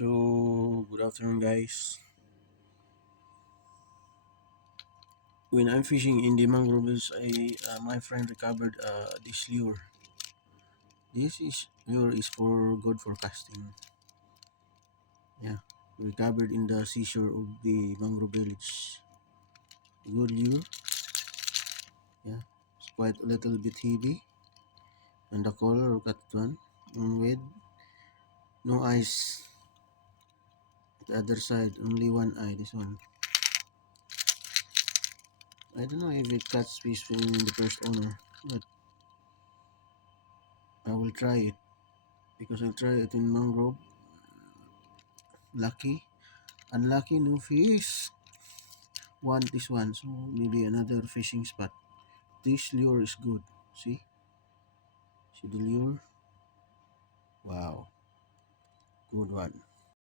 So, good afternoon, guys. When I'm fishing in the mangroves, my friend recovered this lure. Lure is for good for casting. Yeah, recovered in the seashore of the mangrove village. Good lure. Yeah, it's quite a little bit heavy. And the color of that one, and with no eyes. The other side, only one eye. This one. I don't know if it cuts peaceful in the first owner, but I will try it because I'll try it in mangrove. Lucky, unlucky, no fish. Want this one, so maybe another fishing spot. This lure is good. See the lure. Wow, good one.